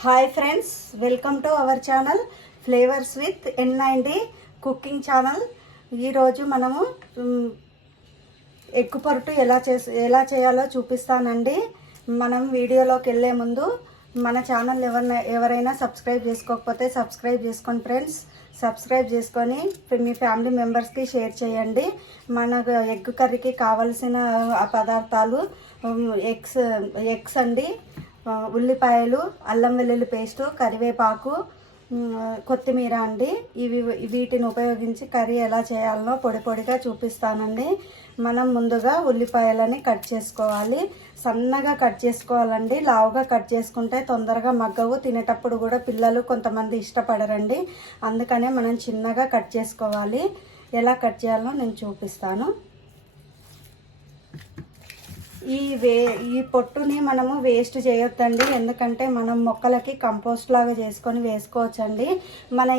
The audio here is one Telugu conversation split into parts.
Hi friends, welcome to our channel flavours with N90 cooking channel. ఈరోజు మనము ఎగ్ పొరటు ఎలా చేయాలో చూపిస్తానండి. మనం వీడియోలోకి వెళ్ళే ముందు మన ఛానల్ ఎవరైనా సబ్స్క్రైబ్ చేసుకోకపోతే సబ్స్క్రైబ్ చేసుకోండి ఫ్రెండ్స్. సబ్స్క్రైబ్ చేసుకొని మీ ఫ్యామిలీ మెంబర్స్కి షేర్ చేయండి. మన ఎగ్ కర్రీకి కావలసిన పదార్థాలు ఎగ్స్ అండి, ఉల్లిపాయలు, అల్లం వెల్లుల్లి పేస్టు, కరివేపాకు, కొత్తిమీర అండి. వీటిని ఉపయోగించి కర్రీ ఎలా చేయాలనో పొడిగా చూపిస్తానండి. మనం ముందుగా ఉల్లిపాయలని కట్ చేసుకోవాలి. సన్నగా కట్ చేసుకోవాలండి. లావుగా కట్ చేసుకుంటే తొందరగా మగ్గవు. తినేటప్పుడు కూడా పిల్లలు కొంతమంది ఇష్టపడరండి. అందుకనే మనం చిన్నగా కట్ చేసుకోవాలి. ఎలా కట్ చేయాలో నేను చూపిస్తాను. ఈ పొట్టుని మనము వేస్ట్ చేయొద్దండి. ఎందుకంటే మనం మొక్కలకి కంపోస్ట్ లాగా చేసుకొని వేసుకోవచ్చండి. మన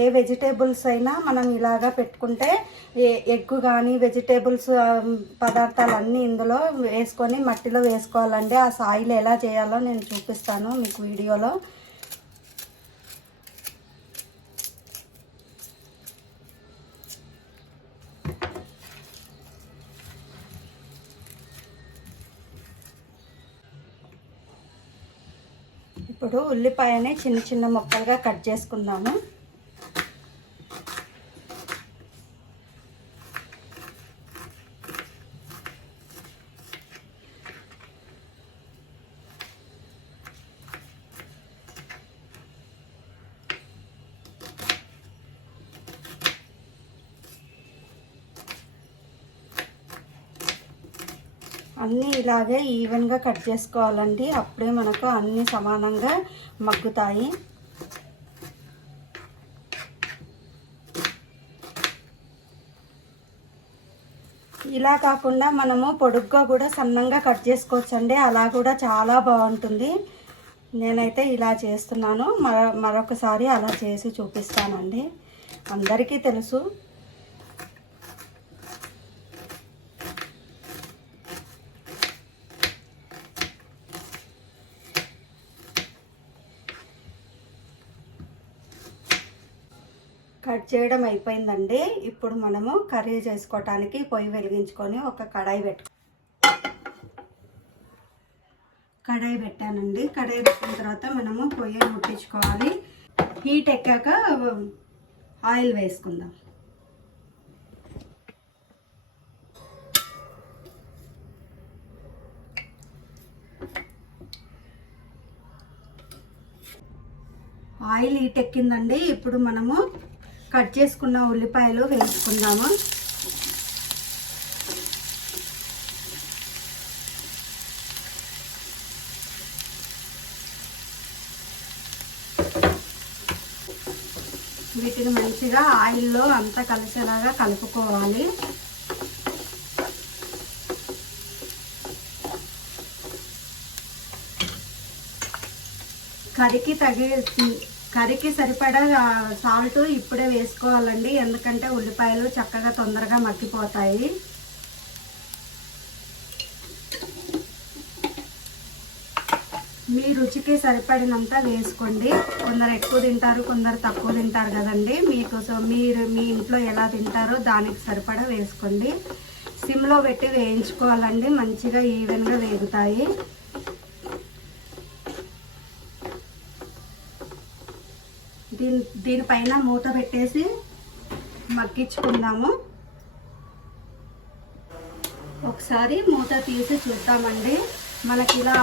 ఏ వెజిటేబుల్స్ అయినా మనం ఇలాగా పెట్టుకుంటే ఎగ్ కానీ వెజిటేబుల్స్ పదార్థాలు అన్నీ ఇందులో వేసుకొని మట్టిలో వేసుకోవాలండి. ఆ సాయిల్ ఎలా చేయాలో నేను చూపిస్తాను మీకు వీడియోలో. ఇప్పుడు ఉల్లిపాయని చిన్న చిన్న ముక్కలుగా కట్ చేసుకుందాము. అన్నీ ఇలాగే ఈవెన్గా కట్ చేసుకోవాలండి. అప్పుడే మనకు అన్నీ సమానంగా మగ్గుతాయి. ఇలా కాకుండా మనము పొడుగ్గా కూడా సన్నంగా కట్ చేసుకోవచ్చండి. అలా కూడా చాలా బాగుంటుంది. నేనైతే ఇలా చేస్తున్నాను. మరొకసారి అలా చేసి చూపిస్తానండి. అందరికీ తెలుసు. కట్ చేయడం అయిపోయిందండి. ఇప్పుడు మనము కర్రీ చేసుకోవటానికి పొయ్యి వెలిగించుకొని ఒక కడాయి పెట్టానండి. కడాయి పెట్టిన తర్వాత మనము పొయ్యి ముట్టించుకోవాలి. హీట్ ఎక్కాక ఆయిల్ వేసుకుందాం. ఆయిల్ హీట్ ఎక్కిందండి. ఇప్పుడు మనము కట్ చేసుకున్న ఉల్లిపాయలు వేసుకుందాము. వీటిని మంచిగా ఆయిల్లో అంతా కలిసేలాగా కలుపుకోవాలి. కర్రీకి సరిపడా సాల్ట్ ఇప్పుడే వేసుకోవాలండి. ఎందుకంటే ఉల్లిపాయలు చక్కగా తొందరగా మగ్గిపోతాయి. మీ రుచికి సరిపడినంత వేసుకోండి. కొందరు ఎక్కువ తింటారు, కొందరు తక్కువ తింటారు కదండి. మీరు మీ ఇంట్లో ఎలా తింటారో దానికి సరిపడా వేసుకోండి. సిమ్లో పెట్టి వేయించుకోవాలండి. మంచిగా ఈవెన్గా వేగుతాయి. దీనిపైన మూత పెట్టేసి మగ్గించుకుందాము. ఒకసారి మూత తీసి చూద్దామండి. మనకి ఇలా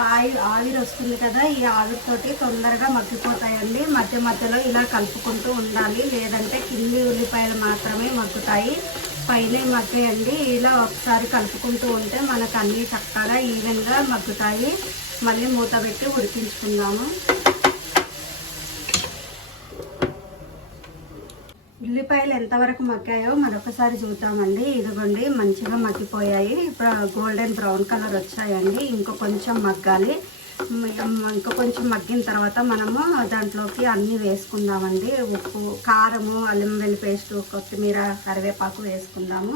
ఆవిరి వస్తుంది కదా, ఈ ఆవిరితోటి తొందరగా మగ్గిపోతాయండి. మధ్యలో ఇలా కలుపుకుంటూ ఉండాలి. లేదంటే కింది ఉల్లిపాయలు మాత్రమే మగ్గుతాయి, పైన మగ్గాయండి. ఇలా ఒకసారి కలుపుకుంటూ ఉంటే మనకు అన్నీ చక్కగా ఈవెన్గా మగ్గుతాయి. మళ్ళీ మూత పెట్టి ఉడికించుకుందాము. ఉల్లిపాయలు ఎంతవరకు మగ్గాయో మరొకసారి చూద్దామండి. ఇదిగోండి, మంచిగా మగ్గిపోయాయి. ఇప్పుడు గోల్డెన్ బ్రౌన్ కలర్ వచ్చాయండి. ఇంకో కొంచెం మగ్గాలి. ఇంకా కొంచెం మగ్గిన తర్వాత మనము దాంట్లోకి అన్నీ వేసుకుందామండి. ఉప్పు, కారము, అల్లం వెల్లుల్లి పేస్టు, కొత్తిమీర, కరివేపాకు వేసుకుందాము.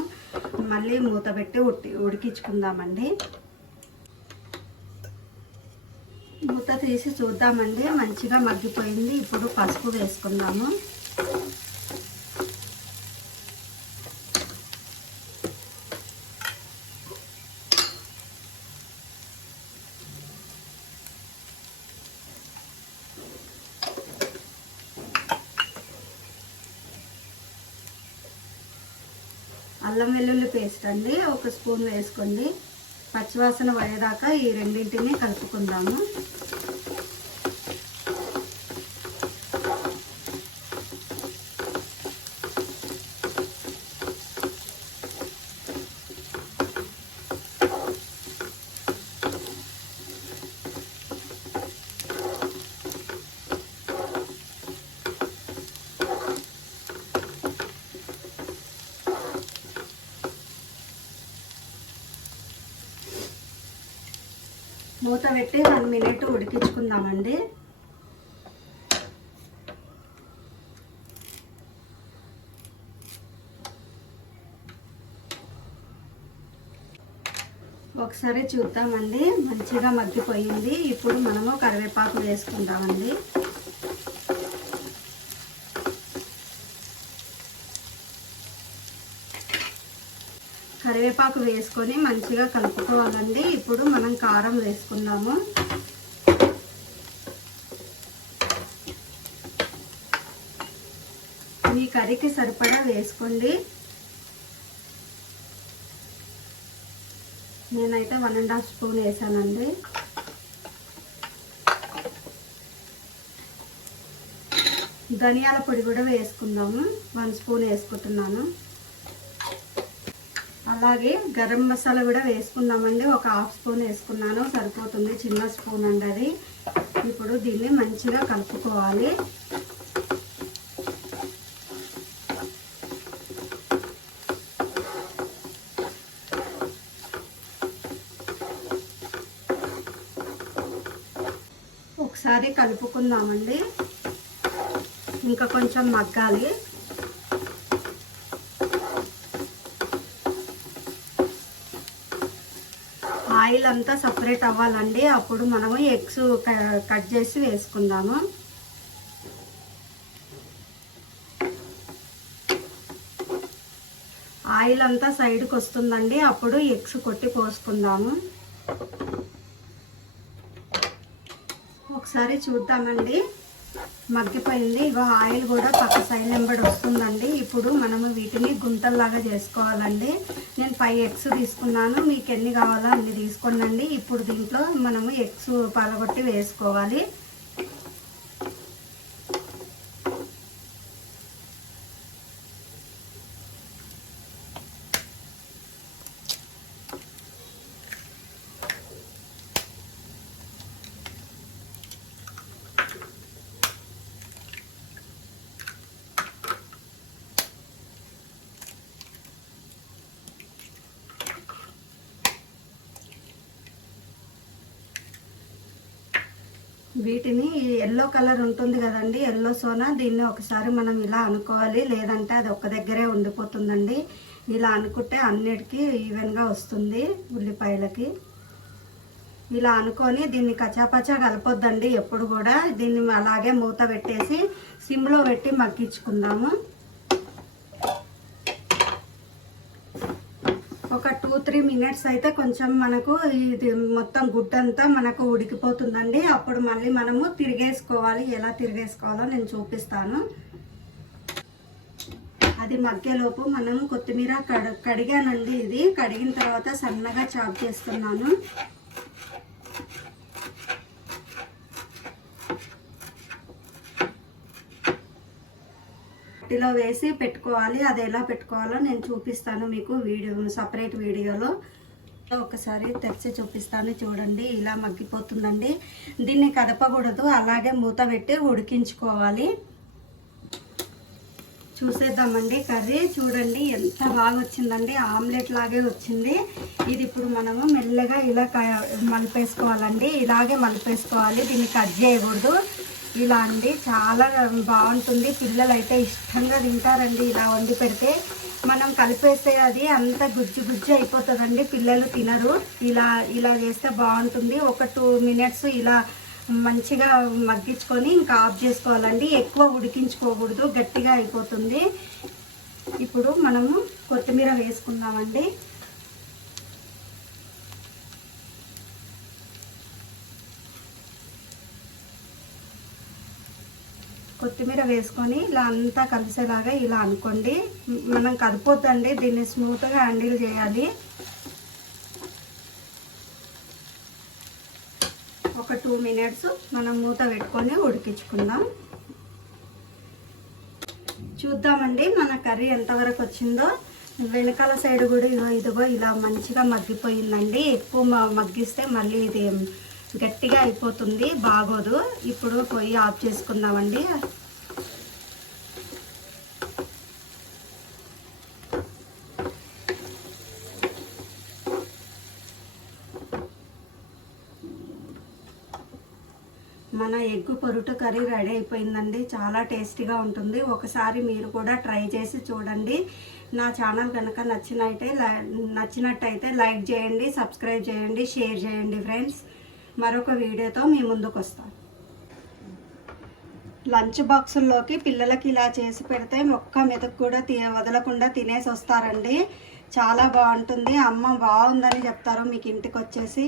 మళ్ళీ మూత పెట్టి ఉడికించుకుందామండి. మూత తీసి చూద్దామండి. మంచిగా మగ్గిపోయింది. ఇప్పుడు పసుపు వేసుకుందాము. అల్లం వెల్లుల్లి పేస్ట్ అండి 1 స్పూన్ వేసుకోండి. పచ్చివాసన పోయేదాకా ఈ రెండింటిని కలుపుకుందాము. మూత పెట్టి 1 మినిట్ ఉడికించుకుందామండి. ఒకసారి చూద్దామండి. మంచిగా మగ్గిపోయింది. ఇప్పుడు మనము కరివేపాకు వేసుకుందామండి. కరివేపాకు వేసుకొని మంచిగా కలుపుకోవాలండి. ఇప్పుడు మనం కారం వేసుకుందాము. మీ కర్రీకి సరిపడా వేసుకోండి. నేనైతే 1.5 స్పూన్ వేసానండి. ధనియాల పొడి కూడా వేసుకుందాము. 1 స్పూన్ వేసుకుంటున్నాను. అలాగే గరం మసాలా కూడా వేసుకుందామండి. 1/2 స్పూన్ వేసుకున్నాను, సరిపోతుంది. చిన్న స్పూన్ అండి అది. ఇప్పుడు దీన్ని మంచిగా కలుపుకోవాలి. ఒకసారి కలుపుకుందామండి. ఇంకా కొంచెం మగ్గాలి. ఆయిల్ అంతా సపరేట్ అవ్వాలండి. అప్పుడు మనము ఎగ్స్ కట్ చేసి వేసుకుందాము. ఆయిల్ అంతా సైడ్కి వస్తుందండి. అప్పుడు ఎగ్స్ కొట్టి పోసుకుందాము. ఒకసారి చూద్దామండి. మగ్గిపోయింది. ఇగో ఆయిల్ కూడా పక్క సైడ్ వెంబడి వస్తుందండి. ఇప్పుడు మనము వీటిని గుంటల్లాగా చేసుకోవాలండి. నేను 5 ఎగ్స్ తీసుకున్నాను. మీకు ఎన్ని కావాలో అన్ని తీసుకోండి. ఇప్పుడు దీంట్లో మనము ఎగ్స్ పలగొట్టి వేసుకోవాలి. వీటిని ఎల్లో కలర్ ఉంటుంది కదండి, ఎల్లో సోనా, దీన్ని ఒకసారి మనం ఇలా అనుకోవాలి. లేదంటే అది ఒక్క దగ్గరే ఉండిపోతుందండి. ఇలా అనుకుంటే అన్నిటికీ ఈవెన్గా వస్తుంది. ఉల్లిపాయలకి ఇలా అనుకొని దీన్ని కచాపచా కలపొద్దండి ఎప్పుడు కూడా. దీన్ని అలాగే మూత పెట్టేసి సిమ్లో పెట్టి మగ్గించుకుందాము. ఒక 2-3 మినిట్స్ అయితే కొంచెం మనకు ఇది మొత్తం గుడ్డంతా మనకు ఉడికిపోతుందండి. అప్పుడు మళ్ళీ మనము తిరిగేసుకోవాలి. ఎలా తిరిగేసుకోవాలో నేను చూపిస్తాను. అది మగ్గేలోపు మనము కొత్తిమీర కడిగానండి. ఇది కడిగిన తర్వాత సన్నగా చాప్ చేస్తున్నాను. పట్టిలో వేసి పెట్టుకోవాలి. అది ఎలా పెట్టుకోవాలో నేను చూపిస్తాను మీకు సపరేట్ వీడియోలో. ఒకసారి తెరిచి చూపిస్తాను. చూడండి, ఇలా మగ్గిపోతుందండి. దీన్ని కదపకూడదు, అలాగే మూత పెట్టి ఉడికించుకోవాలి. చూసేద్దామండి కర్రీ. చూడండి ఎంత బాగా వచ్చిందండి. ఆమ్లెట్ లాగే వచ్చింది. ఇది ఇప్పుడు మనము మెల్లగా ఇలా మలిపేసుకోవాలండి. ఇలాగే మలిపేసుకోవాలి. దీన్ని కట్ చేయకూడదు. ఇలా అండి చాలా బాగుంటుంది. పిల్లలు అయితే ఇష్టంగా తింటారండి. ఇలా వండి పెడితే మనం కలిపేస్తే అది అంత గుజ్జు గుజ్జు అయిపోతుందండి. పిల్లలు తినరు. ఇలా చేస్తే బాగుంటుంది. ఒక 2 మినిట్స్ ఇలా మంచిగా మగ్గించుకొని ఇంకా ఆఫ్ చేసుకోవాలండి. ఎక్కువ ఉడికించుకోకూడదు, గట్టిగా అయిపోతుంది. ఇప్పుడు మనము కొత్తిమీర వేసుకుందామండి. కొత్తిమీర వేసుకొని ఇలా అంతా కలిసేలాగా ఇలా అనుకోండి. మనం కదిపోద్దండి, దీన్ని స్మూత్గా హ్యాండిల్ చేయాలి. ఒక 2 మినిట్స్ మనం మూత పెట్టుకొని ఉడికించుకుందాం. చూద్దామండి మన కర్రీ ఎంతవరకు వచ్చిందో. వెనకాల సైడ్ కూడా ఇదిగో ఇలా మంచిగా మగ్గిపోయిందండి. ఎక్కువ మగ్గిస్తే మళ్ళీ ఇది గట్టిగా అయిపోతుంది, బాగోదు. ఇప్పుడు పొయ్యి ఆఫ్ చేసుకుందామండి. మన ఎగ్ పొరుటు కర్రీ రెడీ అయిపోయిందండి. చాలా టేస్టీగా ఉంటుంది. ఒకసారి మీరు కూడా ట్రై చేసి చూడండి. నా ఛానల్ కనుక నచ్చినట్టయితే లైక్ చేయండి, సబ్స్క్రైబ్ చేయండి, షేర్ చేయండి ఫ్రెండ్స్. మరొక వీడియోతో మీ ముందుకు వస్తాను. లంచ్ బాక్సుల్లోకి పిల్లలకి ఇలా చేసి పెడితే ఒక్క మెతుకు కూడా వదలకుండా తినేసి వస్తారండి. చాలా బాగుంటుంది. అమ్మ బాగుందని చెప్తారు మీకు ఇంటికి వచ్చేసి.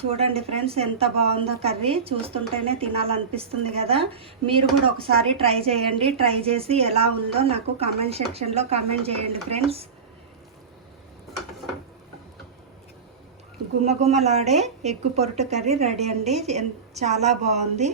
చూడండి ఫ్రెండ్స్ ఎంత బాగుందో కర్రీ. చూస్తుంటేనే తినాలనిపిస్తుంది కదా. మీరు కూడా ఒకసారి ట్రై చేయండి. ట్రై చేసి ఎలా ఉందో నాకు కామెంట్ సెక్షన్లో కామెంట్ చేయండి ఫ్రెండ్స్. గుమగుమలాడే ఎగ్ పొరుటు కర్రీ రెడీ అండి. చాలా బాగుంది.